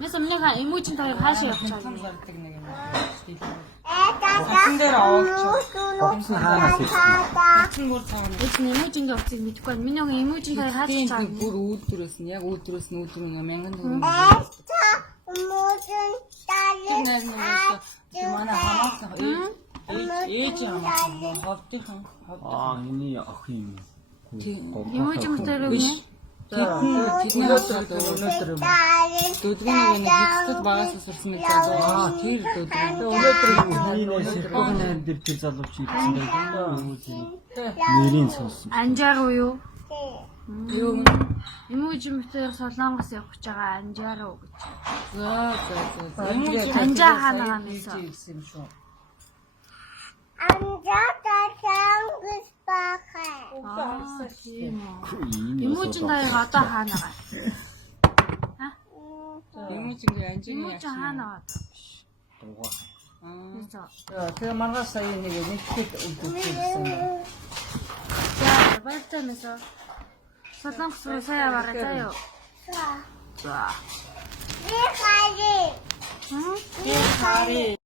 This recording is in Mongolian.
Месо минийха эможин таяг хаашаа явчихаа. зардаг нэг юм. Хатан дээр аваач. Боксын хаанаас ирсэн? Хатан бүр цаана. Эцэн эможингийн уцыг мэдэхгүй байна. Миний охин эможин таяг хаашаа Тийм чаад. бүр үүдрээс нь яг үүдрээс нь үүдрөө 1000 төгрөг. Манай хамаасан ээж хамаасан ховдынхан Эний охин юм. Эможин таяг юм. Тэдний өнөөдөр дödгөнийг нэг хэцэд багаас сурсан нэг залуу. Тэр Өнөөдөр хийнээс дээр тэр залууч ирсэн байдаг. Нэрийн сонсон. Анжаар уу юу? юу Эможин таяг солонгос явах гэж байгаа анжаар уу гэж. за. Анжаа хаанаа месо. Ирсэн шүү. Эможин таяг одоо хаанаа? Эможингийн анжины Эможин хаанаа? Дугаа. Месо. Тэгээ маргаас сая нэг нэгтгэд үлдээсэн. За баяртай месо. Солонгос руу сая аваарай заяа. За. Хари